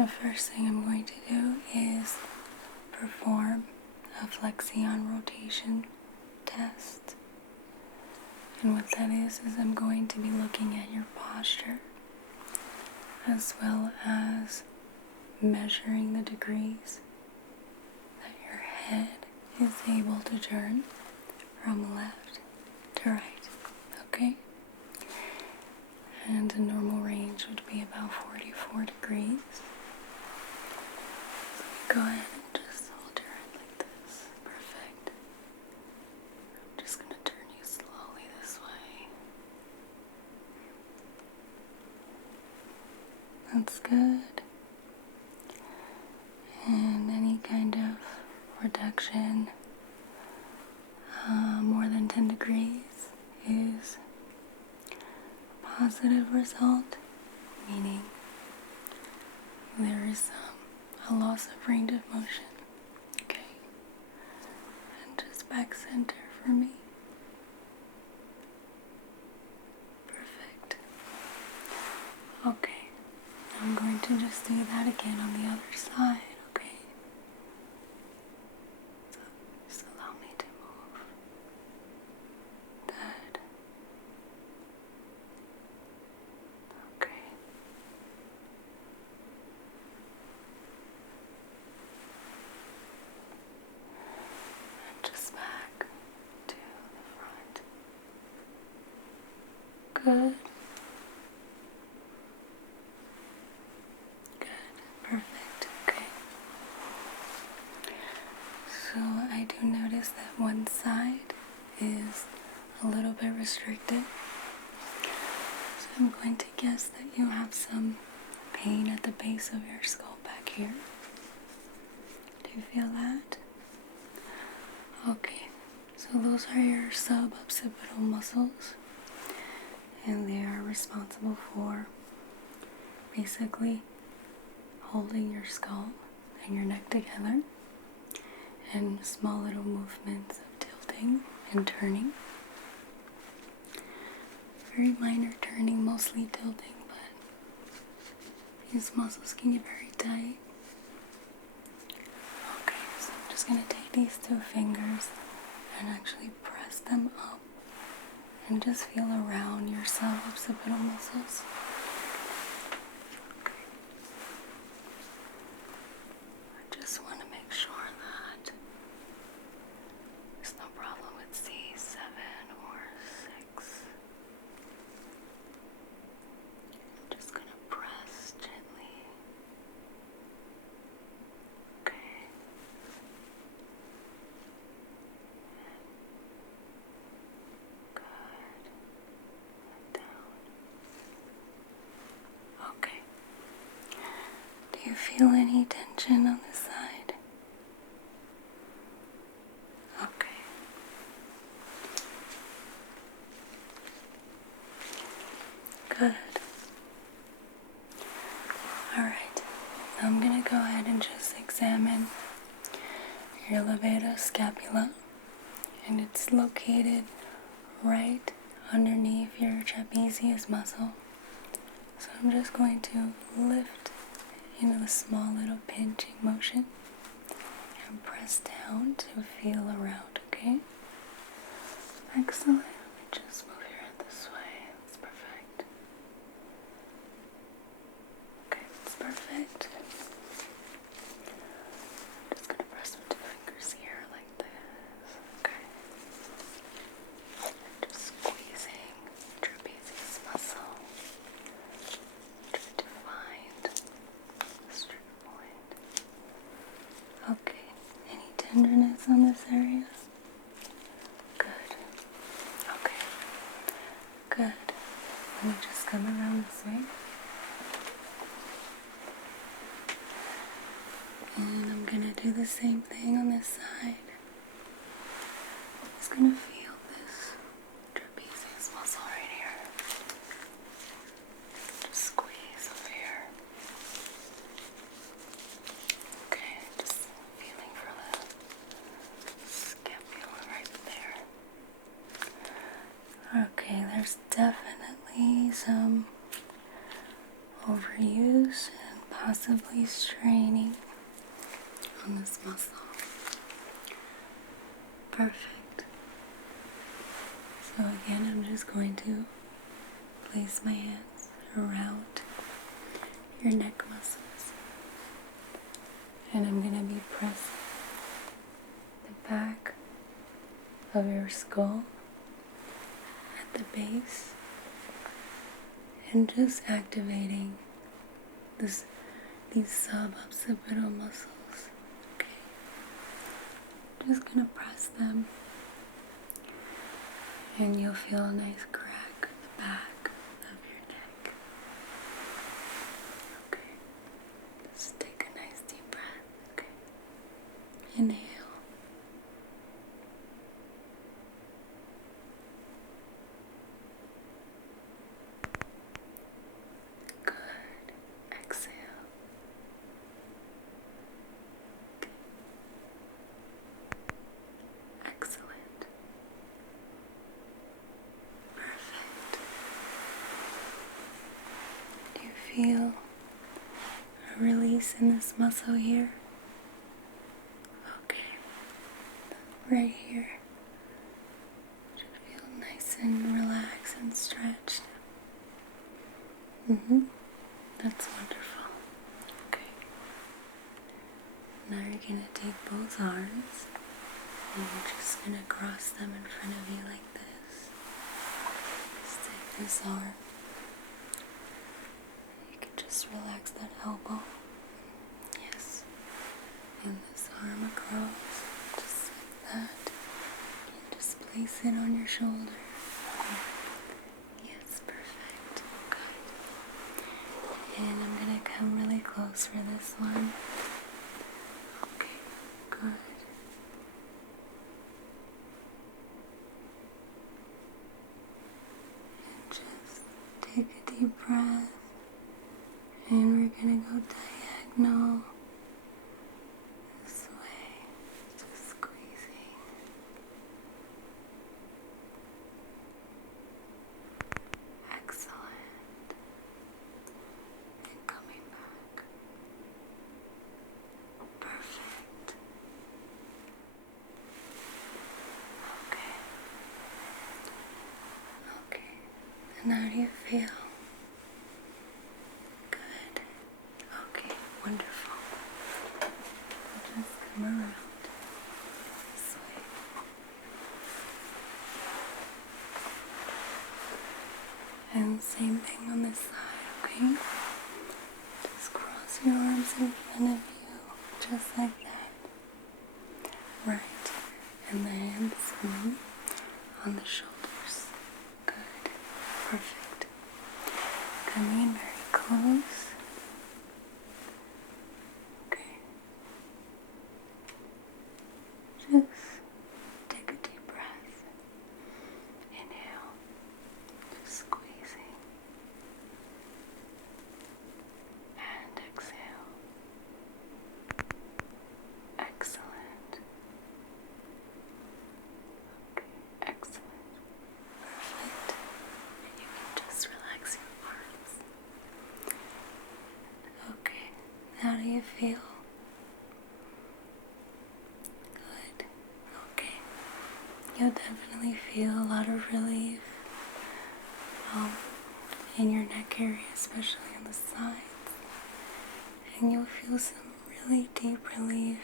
the first thing I'm going to do is perform a Flexion rotation test. And what that is I'm going to be looking at your posture as well as measuring the degrees that your head is able to turn from left to right, okay? And a normal range would be about 44 degrees. So go ahead and just hold your head like this. Perfect. I'm just going to turn you slowly this way. That's good. And any kind of reduction more than 10 degrees is a positive result, meaning there is a loss of range of motion. Okay, and just back center for me. Perfect. Okay, I'm going to just do that again on the other side. Okay, so just allow me to move. Good. Okay. And just back to the front. Good. Good. Perfect. Okay. So I do notice that one side is a little bit restricted. So I'm going to guess that you have some pain at the base of your skull back here. Do you feel that? Okay, so those are your suboccipital muscles, and they are responsible for basically holding your skull and your neck together, and small little movements of tilting and turning. Very minor turning, mostly tilting, but these muscles can get very tight. Okay, so I'm just going to take these two fingers and actually press them up and just feel around your suboccipital muscles. Okay. I just want to make sure that there's no problem with C7 or 6. I'm just going to press gently. Okay. Good. Down. Okay. Do you feel any tension on this side? Okay. Good. Alright, now I'm going to go ahead and just examine your levator scapula, and it's located right underneath your trapezius muscle. So I'm just going to lift into a small little pinching motion and press down to feel around, okay? Excellent. Let me just move your head this way. That's perfect. Okay, that's perfect. I'm just going to press with 2 fingers here like this. Okay. Just squeezing trapezius muscle. Try to find the straight point. Okay. Any tenderness on this area? Good. Okay. Good. Let me just come around this way. And I'm going to do the same thing on this side. Just going to feel this trapezius muscle right here. Just squeeze over here. Okay, just feeling for the scapula right there. Okay, there's definitely some overuse and possibly straining on this muscle. Perfect. So again, I'm just going to place my hands around your neck muscles, and I'm going to be pressing the back of your skull at the base and just activating these sub-occipital muscles. Okay. I'm just going to press them, and you'll feel a nice crack at the back of your neck. Okay. Just take a nice deep breath. Okay. Inhale. Good. Exhale. Okay. Excellent. Perfect. Do you feel a release in this muscle here? Okay. Right here. Should feel nice and relaxed and stretched. That's wonderful. Okay. Now you're going to take both arms and you're just going to cross them in front of you like this. Just take this arm. You can just relax that elbow. Yes. And this arm across. Just like that. And just place it on your shoulder. Yes, perfect. Good. And I'm going to come really close for this one. Okay, good. And just take a deep breath. And we're going to go diagonal this way. Just squeezing. Excellent. And coming back. Perfect. Okay. Okay. And how do you feel? Good. Okay, wonderful. Just come around this way. And same thing on this side, okay? Just cross your arms in front of you, just like that. Right. And the hands on the shoulders. Good. Perfect. Coming very close. Okay. Just take a deep breath. Inhale. Just squeezing. And exhale. Excellent. Okay, excellent. Perfect. And you can just relax your arms. Okay, how do you feel? Good. Okay. You'll definitely feel a lot of relief in your neck area, especially on the sides. And you'll feel some really deep relief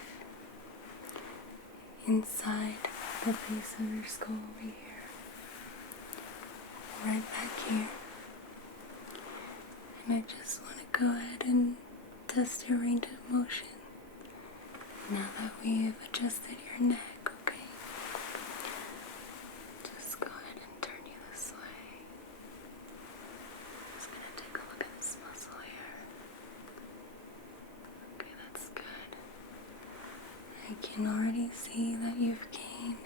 inside the base of your skull over here. Right back here. And I just want to go ahead and test your range of motion. Now that we've adjusted your neck, okay? Just go ahead and turn you this way. Just gonna take a look at this muscle here. Okay, that's good. I can already see that you've gained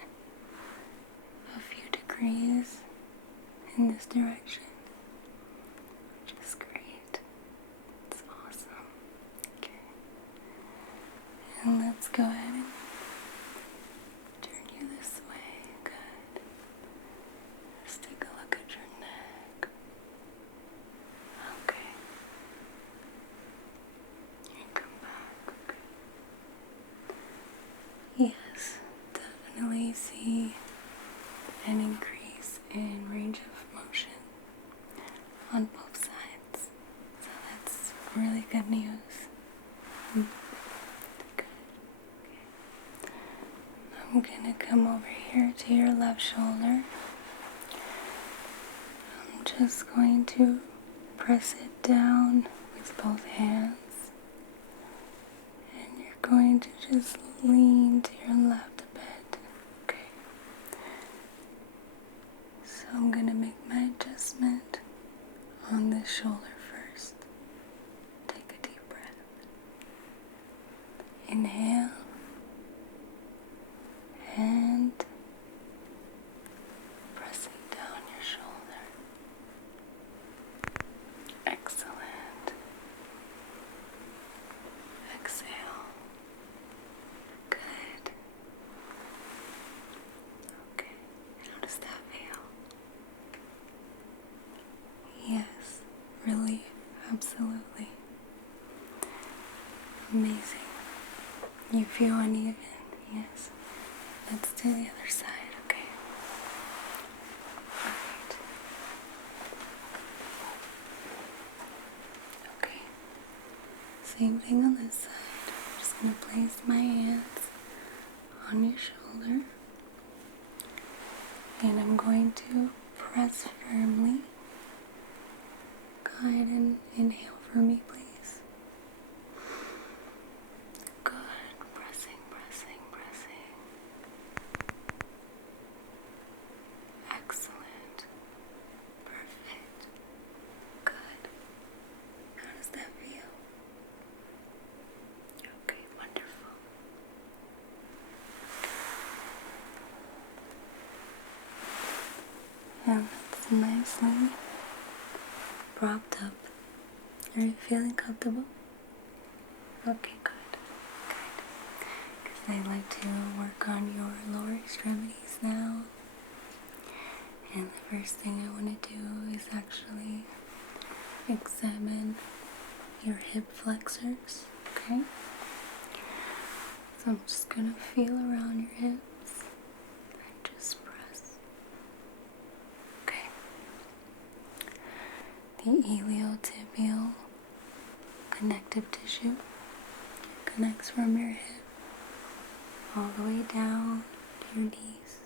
a few degrees in this direction, which is great. It's awesome. Okay. And let's go ahead and turn you this way. Good. Just take a look at your neck. Okay. just going to press it down with both hands. And you're going to just lean to your left a bit. Okay. So I'm going to make my adjustment on this shoulder first. Take a deep breath. Inhale. And pressing down your shoulder. Excellent. Exhale. Good. Okay. How does that feel? Yes. Relief. Absolutely. Amazing. You feel uneven? Yes. Let's do the other side, okay? Alright. Okay. Same thing on this side. I'm just going to place my hands on your shoulder. And I'm going to press firmly. Go ahead and inhale for me, please. Good. Pressing, pressing, pressing. Excellent. Perfect. Good. How does that feel? Okay, wonderful. And that's nicely propped up. Are you feeling comfortable? Okay, good. Good. Because I like to work on your lower extremities now. And the first thing I want to do is actually examine your hip flexors, okay? So I'm just going to feel around your hips and just press. Okay. The iliotibial connective tissue connects from your hip all the way down to your knees.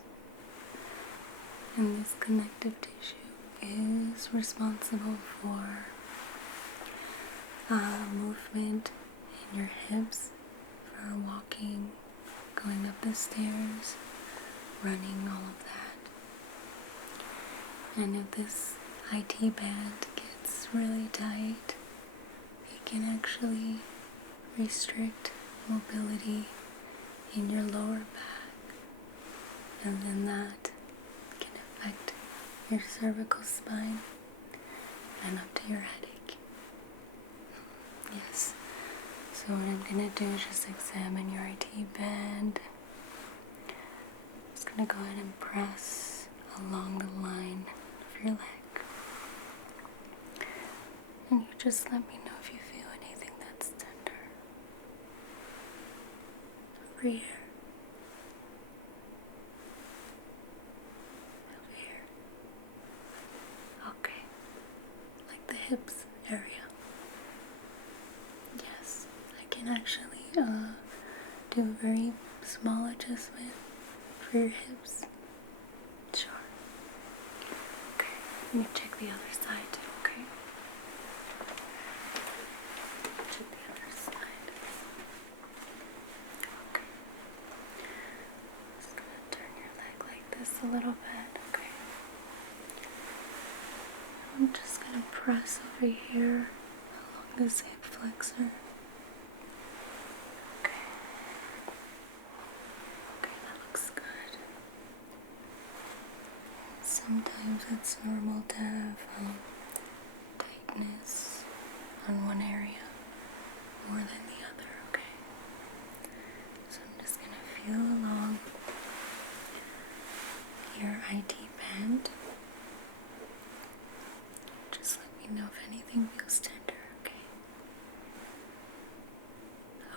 And this connective tissue is responsible for movement in your hips, for walking, going up the stairs, running, all of that. And if this IT band gets really tight, it can actually restrict mobility in your lower back, and then that can affect your cervical spine and up to your headache. Yes. So what I'm going to do is just examine your IT band. I'm just going to go ahead and press along the line of your leg. And you just let me know if you feel anything that's tender. Over here. Over here. Okay. Like the hips area. Yes, I can actually do a very small adjustment for your hips. Sure. Okay, let me check the other side too, okay? Check the other side. Okay. Just gonna turn your leg like this a little bit, okay? I'm just gonna press over here along this hip flexor. Sometimes it's normal to have tightness on one area more than the other, okay? So I'm just going to feel along your IT band. Just let me know if anything feels tender, okay?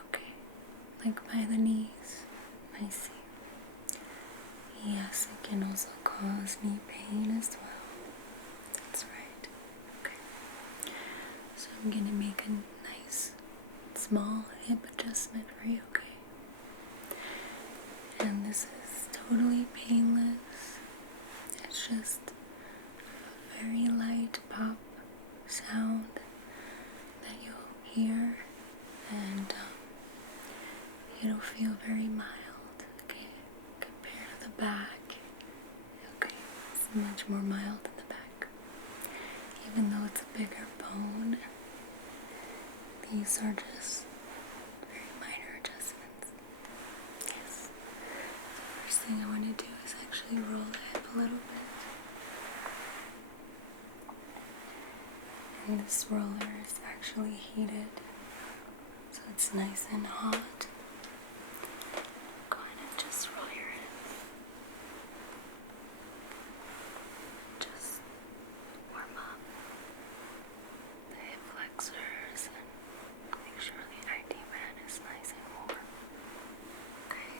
Okay, like by the knees, I see. Yes, it can also cause knee pain as well. That's right. Okay. So I'm going to make a nice small hip adjustment for you, okay? And this is totally painless. It's just a very light feel very mild, okay, compared to the back. Okay, it's much more mild in the back. Even though it's a bigger bone, these are just very minor adjustments. Yes. So first thing I want to do is actually roll the hip a little bit. And this roller is actually heated, so it's nice and hot. Go ahead and just roll your hips. Just warm up the hip flexors and make sure the ID band is nice and warm. Okay.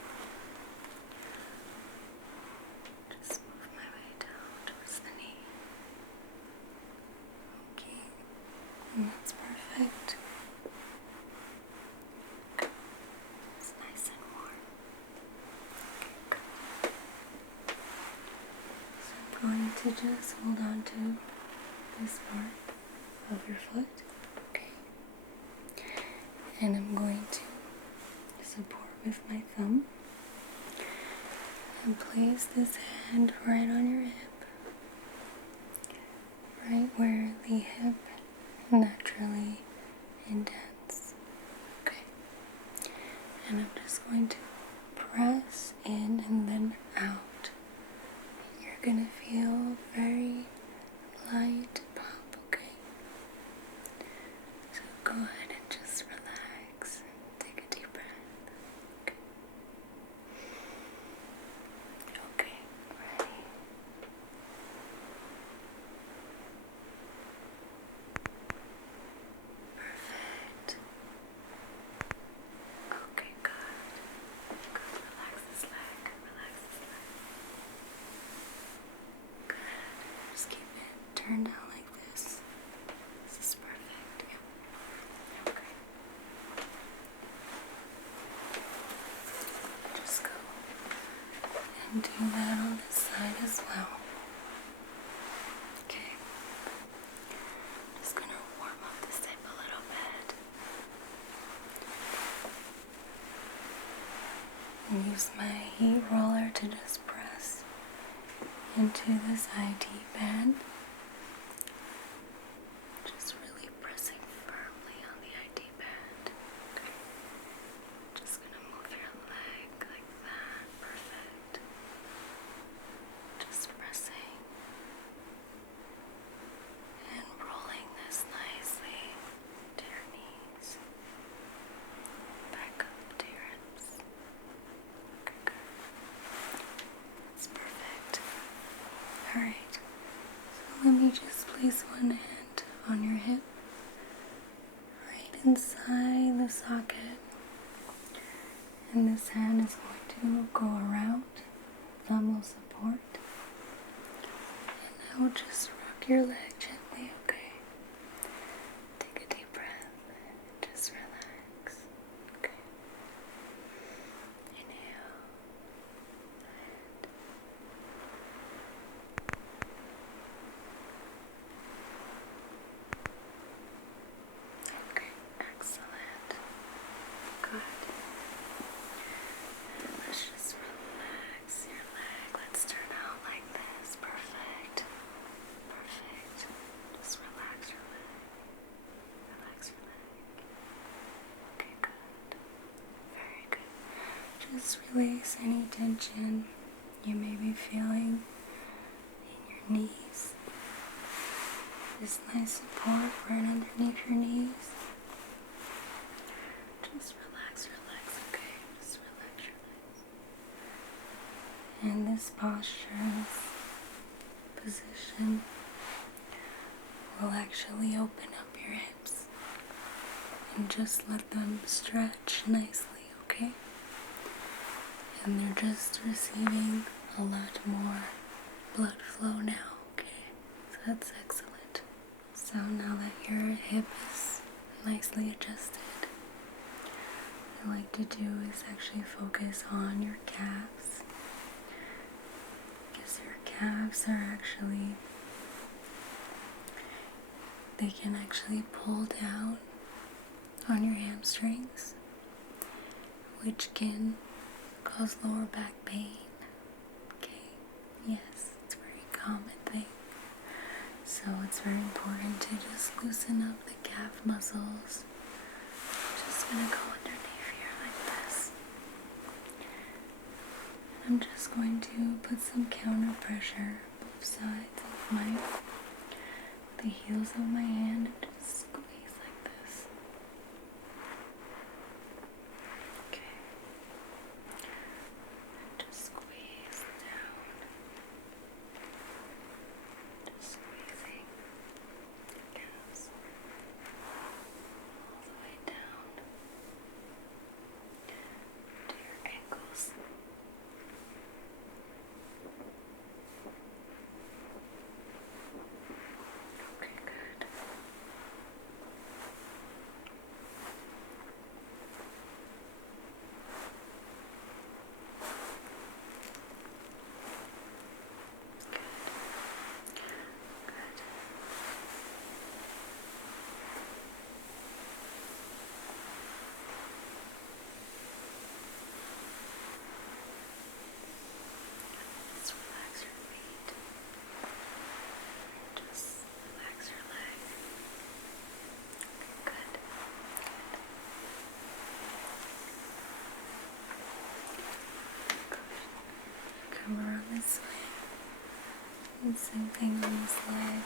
Just move my way down towards the knee. Okay. And that's perfect. It's nice and warm. Okay, good. So I'm going to just hold on to this part of your foot. Okay. And I'm going to support with my thumb and place this hand right on your hip. Right where the hip naturally indents. Okay. And I'm just going to press in and then out. You're gonna feel very light pop, okay? So go ahead and just relax and take a deep breath. Okay. Okay, ready? Perfect. Okay, good. Good. Relax this leg. Relax this leg. Good. Just keep it turned down like this. This is perfect. Yep. Okay. Just go and do that on this side as well. Okay. Just gonna warm up this hip a little bit. And use my heat roller to just press into this ID band. Just really pressing firmly on the ID band. Okay. Just gonna move your leg like that. Perfect. Just pressing and rolling this nicely to your knees. Back up to your hips. Okay, good. It's perfect. Alright. So let me just place one hand on your hip. Right inside the socket. And this hand is going to go around. Thumb will support. And I will just rock your leg gently, okay? Take a deep breath. Just relax. Okay. Inhale. Okay, excellent. Good. Let's just relax your leg. Let's turn out like this. Perfect. Perfect. Just relax your leg. Relax your leg. Okay, good. Very good. Just release any tension you may be feeling in your knees. Just nice support right underneath your knees. Just relax your legs, okay? Just relax your legs. And this posture, this position will actually open up your hips and just let them stretch nicely, okay? And they're just receiving a lot more blood flow now, okay? So that's excellent. So now that your hip is nicely adjusted, what I like to do is actually focus on your calves, because your calves are actually, they can actually pull down on your hamstrings, which can cause lower back pain. Okay, yes, it's a very common thing. So it's very important to just loosen up the calf muscles. Just gonna go underneath here like this. I'm just going to put some counter pressure both sides of the heels of my hand, and just squeeze like this. Okay. Just squeeze down. Just squeezing the calves all the way down to your ankles. Okay, good. Just relax your feet. Just relax your leg. Good. Good. Come around this way. And same thing on this leg.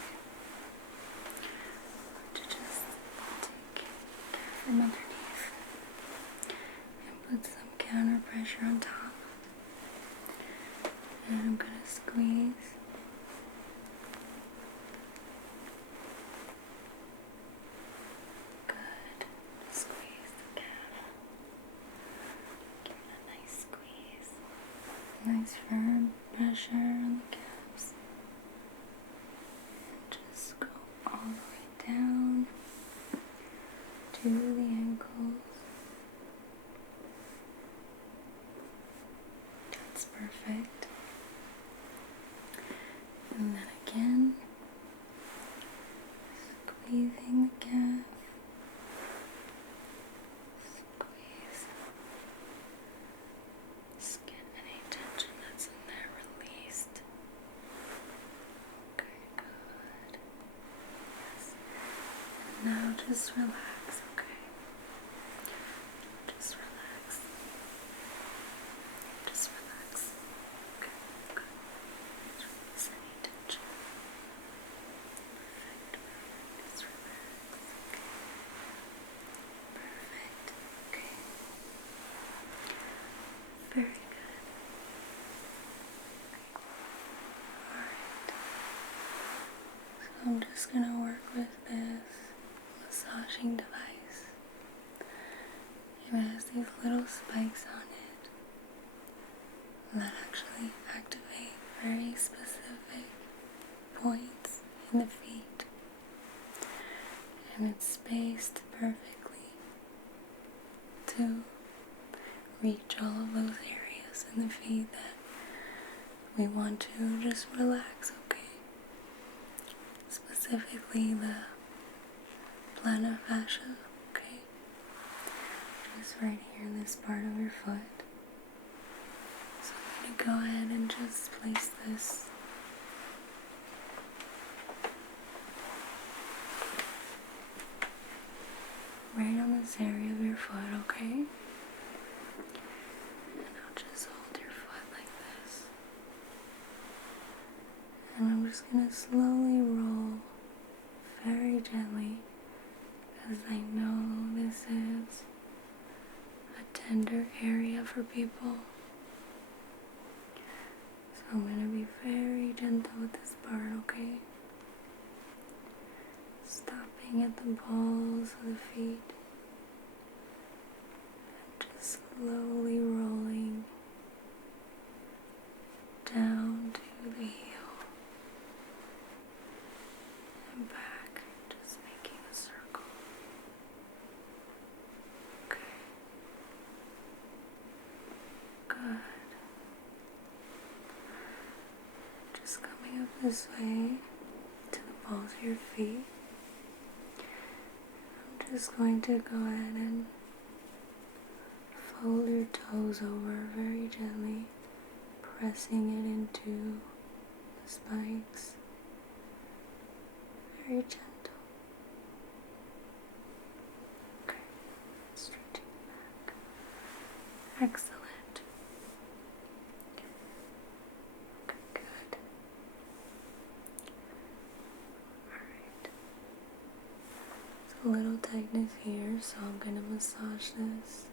To just take care from underneath and put some counter pressure on top. And I'm gonna squeeze. Good. Squeeze the calf. Give it a nice squeeze. Nice firm pressure on the calves. And just go all the way down to the ankles. That's perfect. And then again, squeezing the calf. Squeeze. Just get any tension that's in there released. Okay, good. Yes. And now just relax, okay? Just relax. Just relax. Okay, good. Release any tension. Perfect. Just relax. Okay. Perfect. Okay. Very good. Alright. So I'm just gonna work with this massaging device. It has these little spikes on it that actually activate very specific points in the feet. And it's spaced perfectly to reach all of those areas in the feet that we want to just relax, okay? Specifically the plantar fascia, okay? Just right here in this part of your foot. So I'm gonna go ahead and just place this right on this area of your foot, okay? And I'll just hold your foot like this. And I'm just gonna slowly roll very gently, because I know this is a tender area for people. So I'm gonna be very gentle with this part, okay? Stopping at the balls of the feet. And just slowly rolling down to the heel. And back, just making a circle. Okay. Good. Just coming up this way to the balls of your feet. I'm just going to go ahead and fold your toes over very gently, pressing it into the spikes. Very gentle. Okay, stretching back. Excellent. Okay, good. Alright. There's a little tightness here, so I'm going to massage this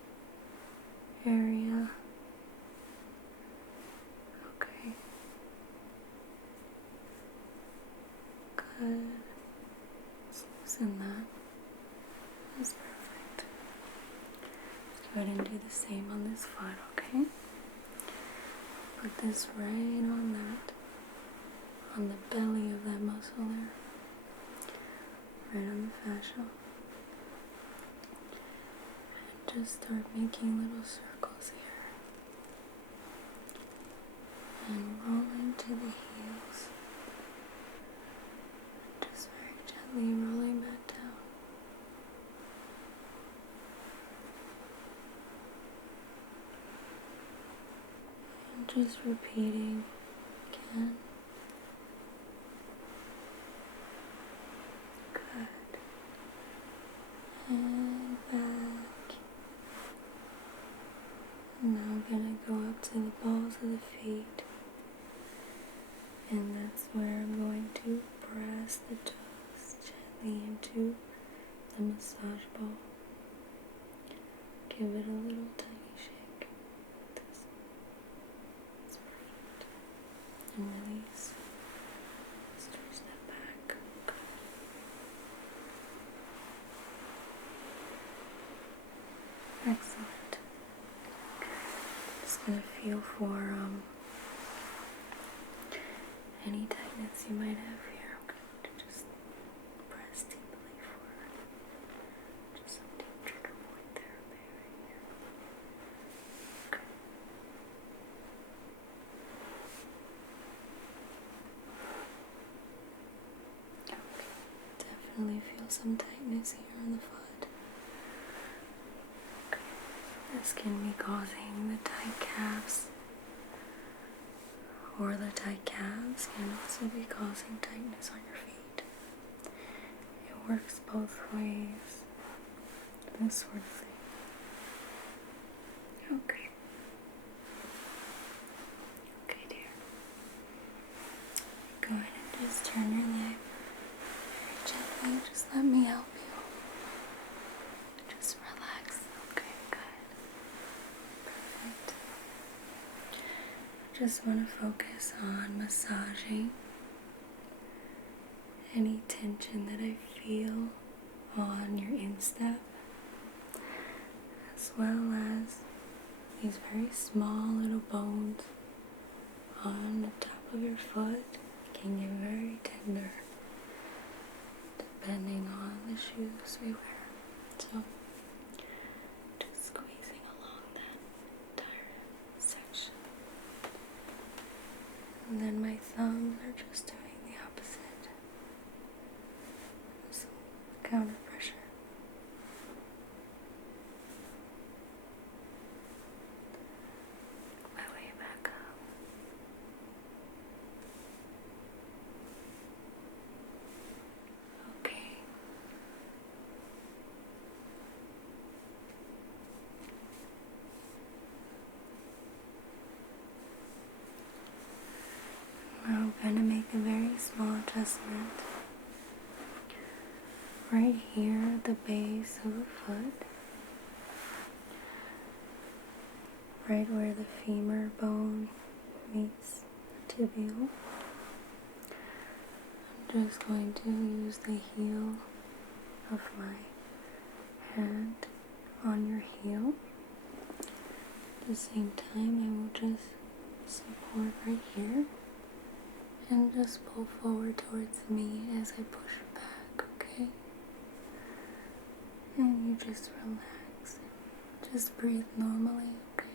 area. Okay. Good. Let's loosen that. That's perfect. Let's go ahead and do the same on this foot, okay? Put this right on that, on the belly of that muscle there. Right on the fascia. And just start making little circles here. And roll into the heels. Just very gently rolling back down. And just repeating again. Good. And back. Now I'm going to go up to the balls of the feet. And that's where I'm going to press the toes gently into the massage ball. Give it a little tiny shake. This. That's perfect. And release. Stretch that back. Good. Excellent. Just gonna feel for any tightness you might have here. I'm going to just press deeply for just some deep trigger point therapy right here. Okay. Okay. Definitely feel some tightness here on the foot. Okay. This can be causing the tight calves. Or the tight calves can also be causing tightness on your feet. It works both ways. This sort of thing. Okay. Okay, dear. Go ahead and just turn your leg very gently. Just let me help you. Just relax. Okay, good. Perfect. Just want to focus on massaging any tension that I feel on your instep, as well as these very small little bones on the top of your foot can get very tender depending on the shoes we wear. So just squeezing along that entire section. And then my thumbs are just doing the opposite. Some counter pressure. My way back up. Okay. Now I'm going to make a very small adjustment right here at the base of the foot, right where the femur bone meets the tibial. I'm just going to use the heel of my hand on your heel. At the same time, I will just support right here and just pull forward towards me as I push back, okay? And you just relax. Just breathe normally, okay?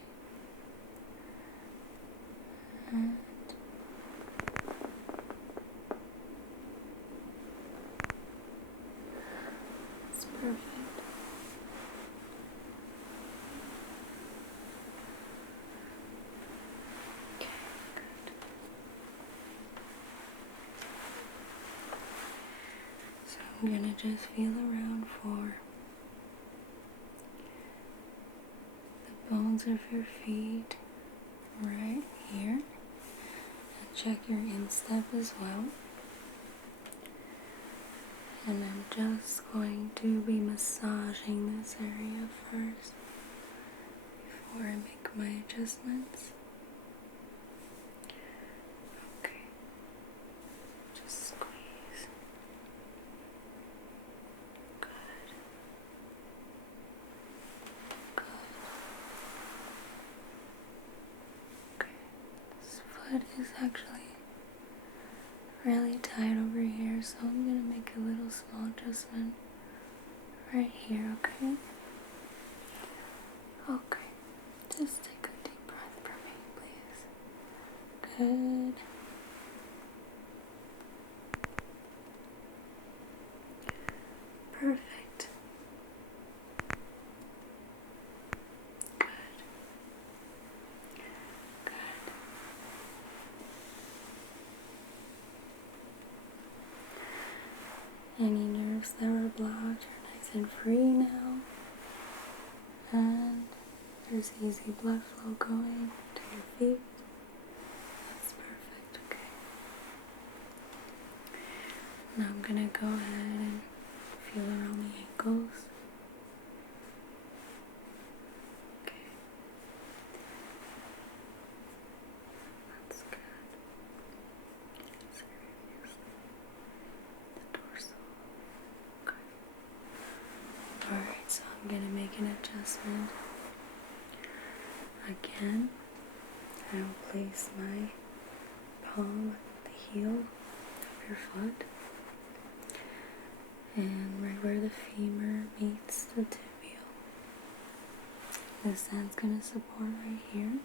And it's perfect. I'm gonna just feel around for the bones of your feet right here. And check your instep as well. And I'm just going to be massaging this area first before I make my adjustments. Okay. Just squeeze. Good. Good. Okay. This foot is actually really tight over here, so I'm going to make a little small adjustment right here, okay? Okay. Just take a deep breath for me, please. Good. Perfect. Good. Good. Any nerves that were blocked are nice and free now. And there's easy blood flow going to your feet. That's perfect, okay. Now I'm going to go ahead and feel around the ankles. Okay. That's good. Seriously. The dorsal. Okay. Alright, so I'm going to make an adjustment. Again, I'll place my palm at the heel of your foot. And right where the femur meets the tibial. This hand's going to support right here.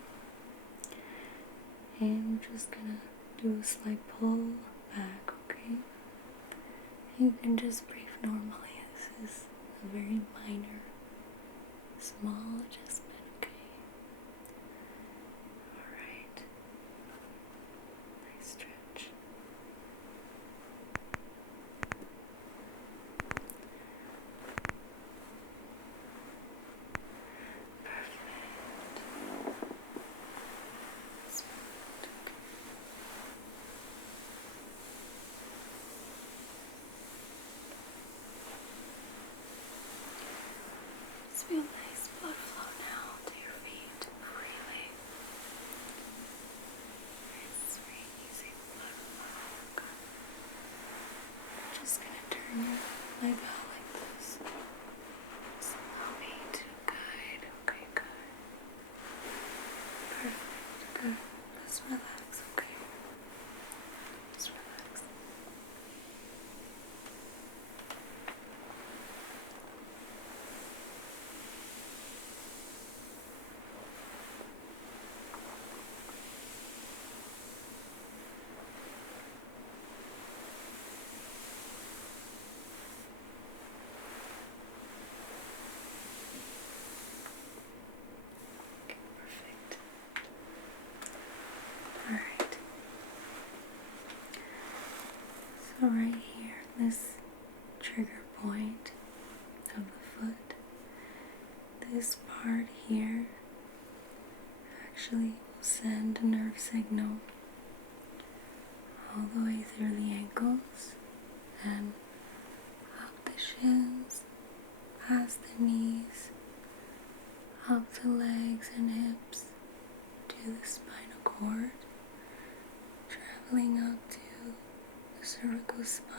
And we're just going to do a slight pull back, okay? You can just breathe normally. This is a very minor, small adjustment, okay? Alright. Nice stretch. Feel nice blood flow now to your feet freely. It's very easy blood flow. I'm just gonna turn your leg out like this. Just allow me to guide. Okay, good. Perfect, good. Just relax, okay? Just relax. Alright. So right here, this trigger point of the foot, this part here actually will send a nerve signal all the way through the ankles and up the shins, past the knees, up the legs and hips to the spinal cord, traveling up to the cervical spine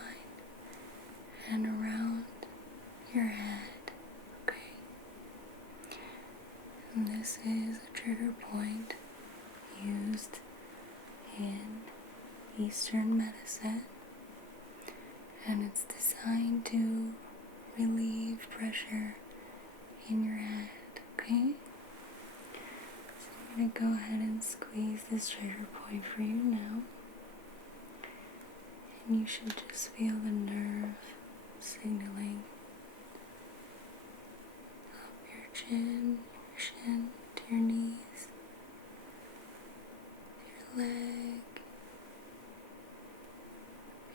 and around your head, okay? And this is a trigger point used in Eastern medicine, and it's designed to relieve pressure in your head, okay? So I'm going to go ahead and squeeze this trigger point for you now. And you should just feel the nerve signaling up your shin to your knees, your leg,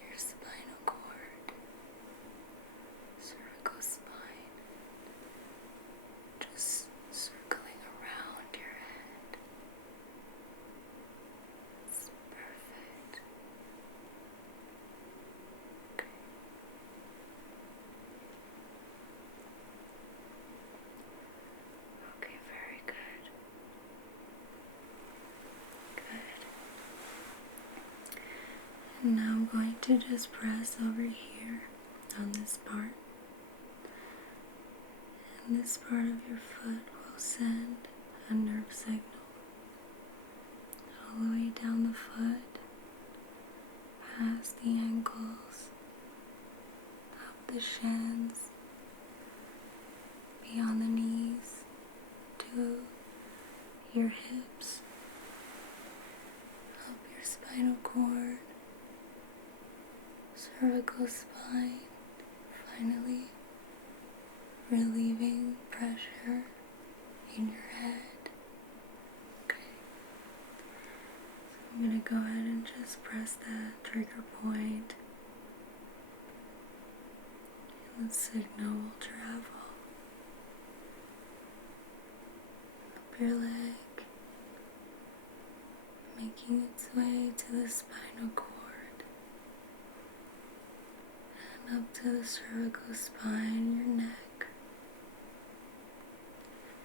your spinal cord, to just press over here on this part. And this part of your foot will send a nerve signal all the way down the foot, past the ankles, up the shins, beyond the knees, to your hips, up your spinal cord, cervical spine, finally relieving pressure in your head. Okay, so I'm going to go ahead and just press that trigger point, and the signal will travel up your leg, making its way to the spinal cord and up to the cervical spine, your neck,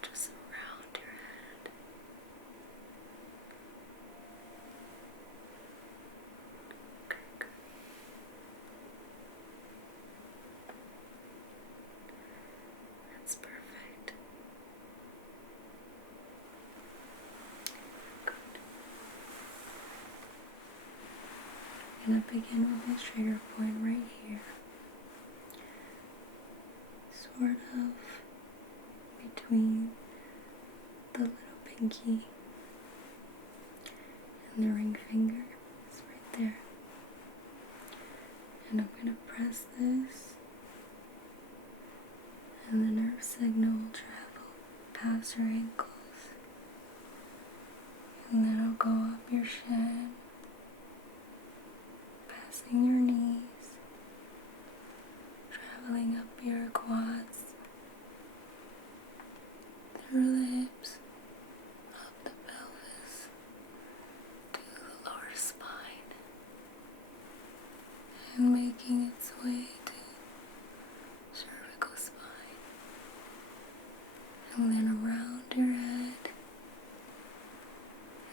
just around your head. Okay, good. That's perfect. Good. I'm going to begin with this trigger point right here. Sort of between the little pinky and the ring finger. It's right there. And I'm going to press this, and the nerve signal will travel past your ankles. And then it'll go up your shin, passing your knees, traveling up your quads, through the hips, up the pelvis, to the lower spine, and making its way to cervical spine, and then around your head.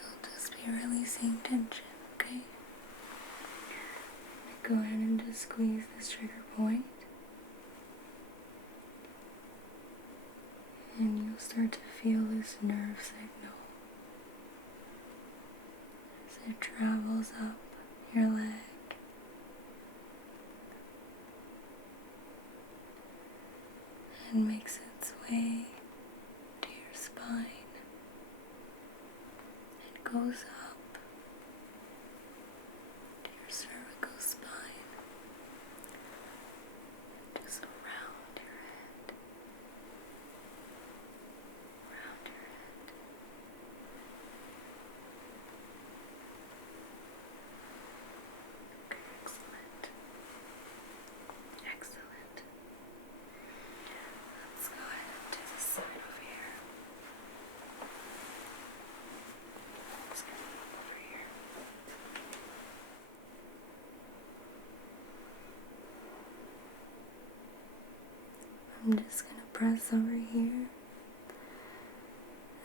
You'll just be releasing tension, okay? Go ahead and just squeeze this trigger point. And you'll start to feel this nerve signal as it travels up your leg and makes its way to your spine and goes up to your cervical spine, just around your head. Excellent. Let's go ahead to the side over here. Let's go over here. I'm just going to press over here,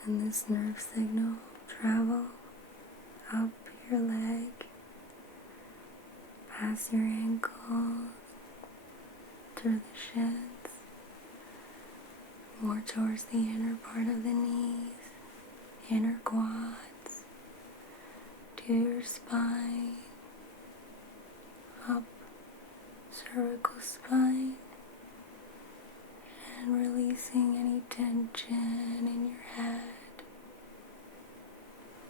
and this nerve signal travel up your leg, past your ankles, through the shins, more towards the inner part of the knees, inner quads, to your spine, up cervical spine, and releasing any tension in your head.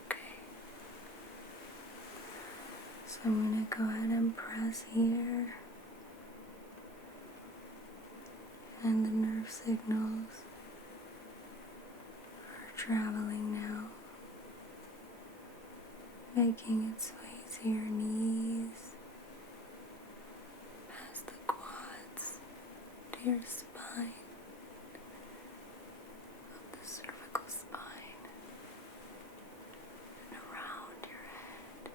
Okay. So I'm going to go ahead and press here, and the nerve signals are traveling now, making its way to your knees, past the quads, to your spine, up the cervical spine, and around your head,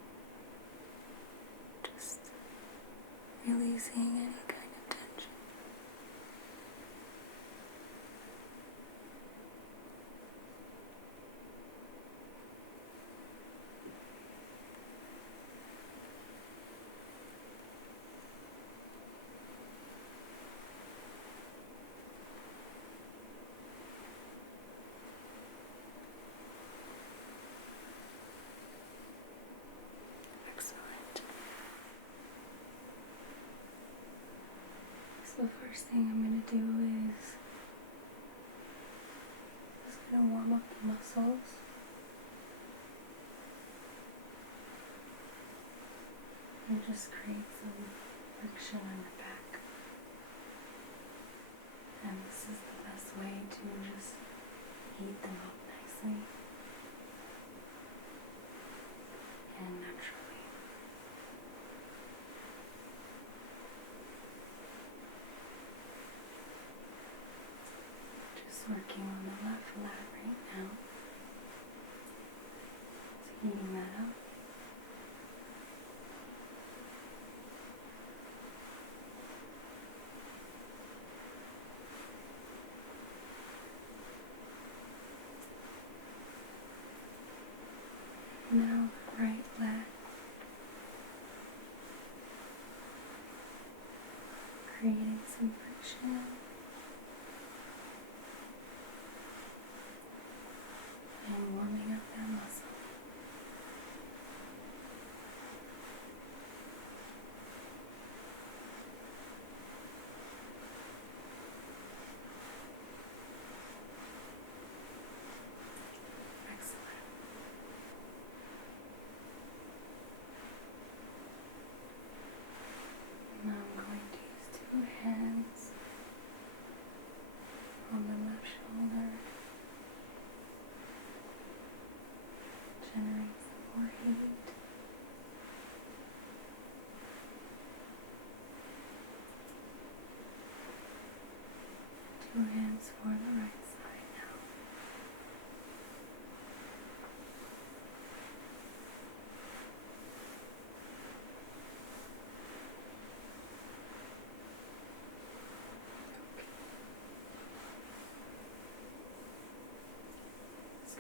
just releasing any kind of tension. So the first thing I'm going to do is just going to warm up the muscles. And just create some friction in the back. And this is the best way to just heat them up nicely and naturally. Just working on the left lat right now. Just heating that up. Now the right lat, creating some friction and warming up that muscle. Now I'm going to use 2 hands on the left shoulder, generate some more heat. Two hands for the right side now.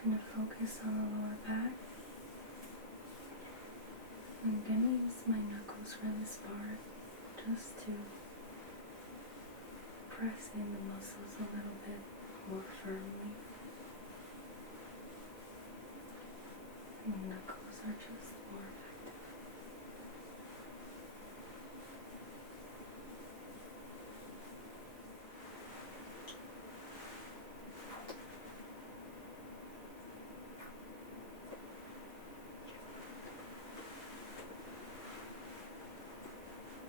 Going to focus on the lower back. I'm going to use my knuckles for this part just to press in the muscles a little bit more firmly. And the knuckles are just more effective.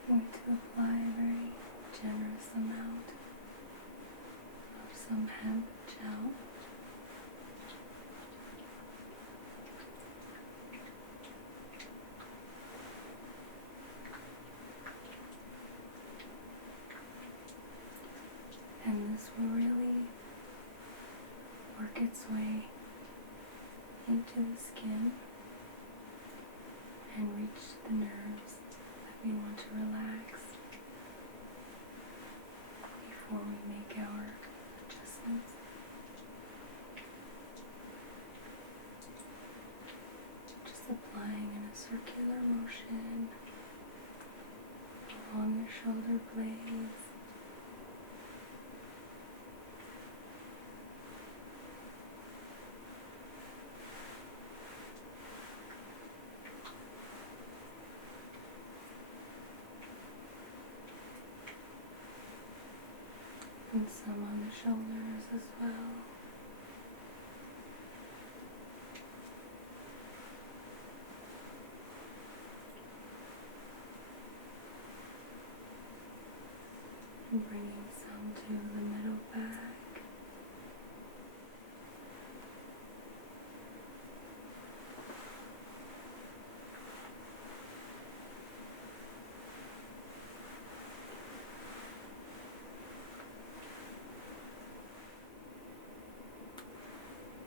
I'm going to apply a very generous amount of some hemp gel. And this will really work its way into the skin and reach the nerves that we want to relax before we make our adjustments. Just applying in a circular motion along your shoulder blades. And some on the shoulders as well. And bringing some to the middle back.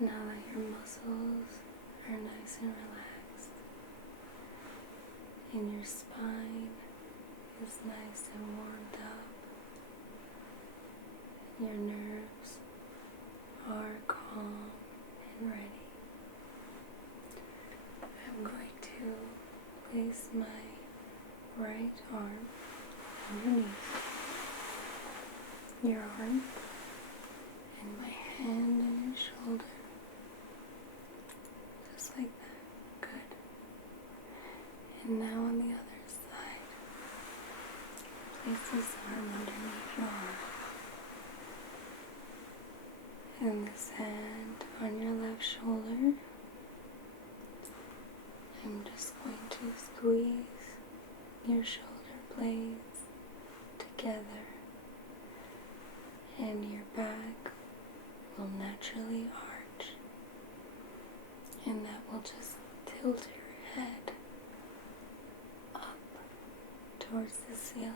Now that your muscles are nice and relaxed, and your spine is nice and warmed up, your nerves are calm and ready, I'm going to place my right arm underneath your arm and my hand on your shoulder. Just like that. Good. And now on the other side, placing this arm underneath your arm. And this hand on your left shoulder. I'm just going to squeeze your shoulder blades together, and your back will naturally arch, and that will just tilt your head up towards the ceiling.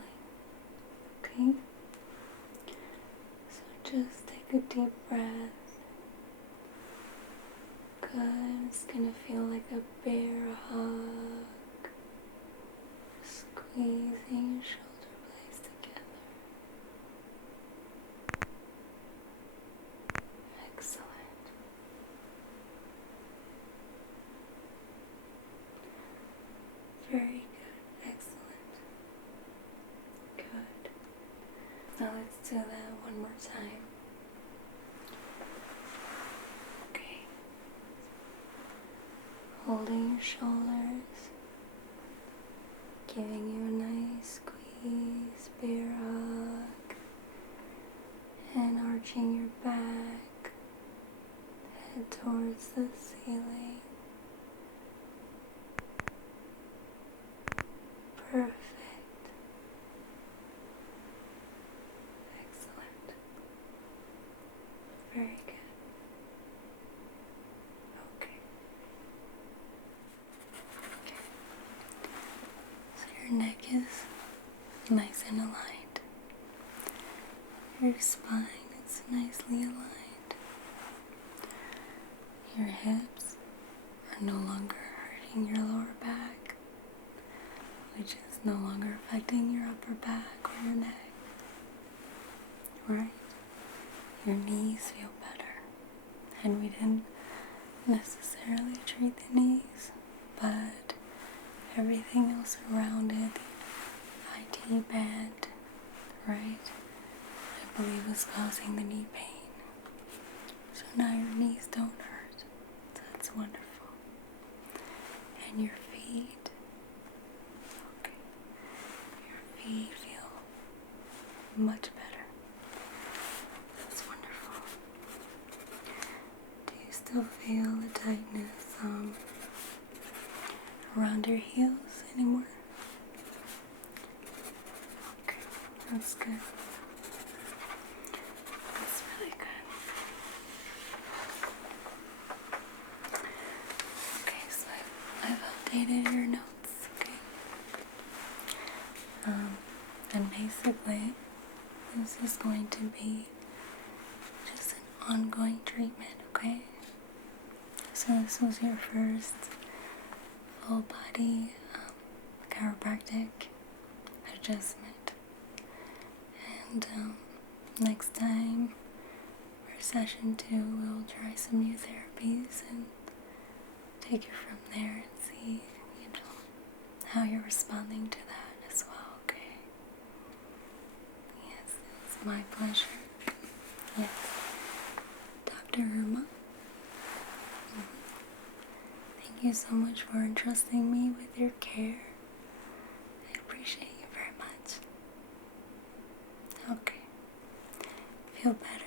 Okay? So just take a deep breath. Good. It's gonna feel like a bear hug. Squeezing your shoulder blades together. Excellent. Very good. Excellent. Good. Now let's do that one more time. Okay. Holding your shoulders, giving you a nice squeeze, bear hug, and arching your back, head towards the ceiling. Perfect. Excellent. Very good. Your neck is nice and aligned. Your spine is nicely aligned. Your hips are no longer hurting your lower back, which is no longer affecting your upper back or your neck. Right? Your knees feel better. And we didn't necessarily treat the knees, but everything else around it, the IT band, right, I believe was causing the knee pain. So now your knees don't hurt. That's wonderful. And your feet, okay, your feet feel much better. That's wonderful. Do you still feel the tightness around your heels anymore? Okay, that's good. That's really good. Okay, so I've updated your notes, okay? And basically, this is going to be just an ongoing treatment, okay? So this was your first full body chiropractic adjustment, and next time for session 2 we'll try some new therapies and take it from there and see how you're responding to that as well. Okay? Yes, it's my pleasure. Yes, Dr. Irma. Thank you so much for entrusting me with your care. I appreciate you very much. Okay. Feel better.